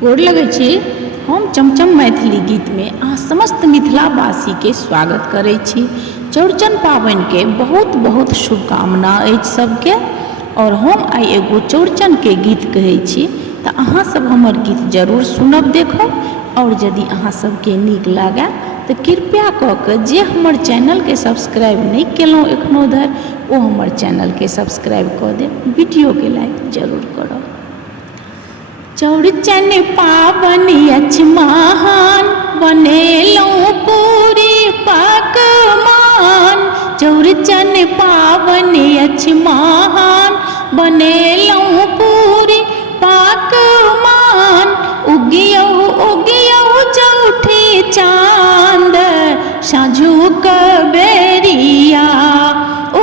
गोर लगै छी। हम चमचम मैथिली गीत में अहाँ समस्त मिथिलावासी के स्वागत करै छी। चौड़चन पाबनि के बहुत बहुत शुभकामना अछि सबके। और हम आई एगो चौड़चन के गीत कहै छी तऽ अहाँ सब हमर गीत जरूर सुनब देखब। और यदि अहाँ सबके नीक लागे तऽ कृपया कऽ के जे हमर चैनल के सब्सक्राइब नहीं केलहुँ एखनो धरि ओ हमर चैनल के सब्सक्राइब कऽ देब, वीडियो के लाइक जरूर करब। चौड़चन पाबनि अछि महान, बनेलहुँ पूरी पकवान। चौड़चन पाबनि अछि महान, बनेलहुँ पूरी पकवान। उगियौ उगियौ चौठी चाँद, साँझुक बेरिया।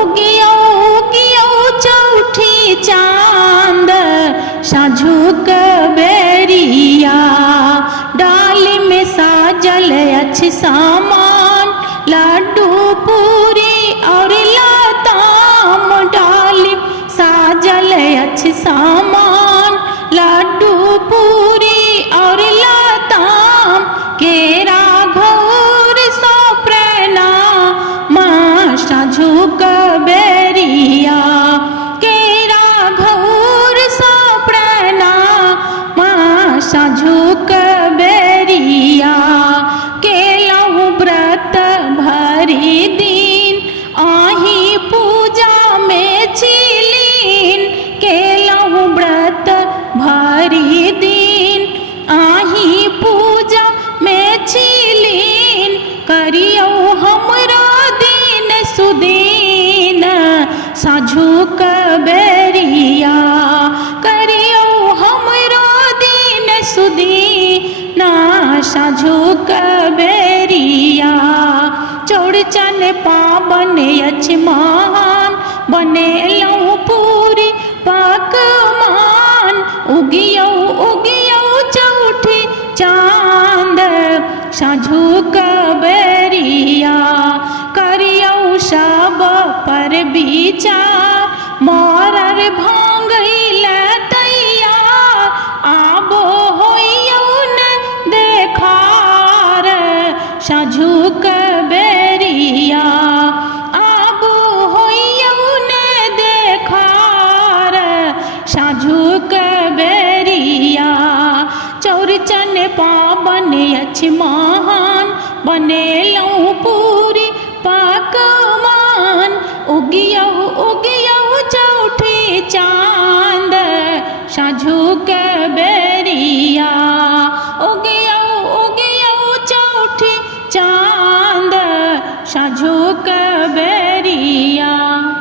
उगियौ उगियौ चौठी चाँद, साँझुक बेरिया। डाली में साजल अछि सामान, लड्डू पूरी और लताम। डाली साजल अछि सामान, लड्डू पूरी और लताम। केरा घौर सौंपना माँ साँझुक बेरिया। केरा घौर सौंपना माँ साँझुक बेरिया। केलहुँ व्रत भरि दिन, आही पूजा में छिलीन। केलहुँ व्रत भरि दिन, आही पूजा में छिलीन। करियौ हमरा दिन सुदीन, साँझुक बेरिया। करियौ हमरा दिन सुदीन, साँझुक बेरिया। चौड़चन पाबनि अछि महान, बनेलहुँ पूरी पकवान। उगियौ उगियौ चौठी चाँद, साँझुक बेरिया। करियौ सब पर विचार, मरर भांगैल तैयार। आबो होइयौ न देखार, साँझुक बेरिया। आबो होइयौ न देखार, साँझुक बेरिया। चौड़चन पाबनि अछि महान, बनेलहुँ पूरी पकवान। उगियौ उगियौ चौठी चाँद, साँझुक बेरिया। उगियौ उगियौ चौठी चाँद, साँझुक बेरिया।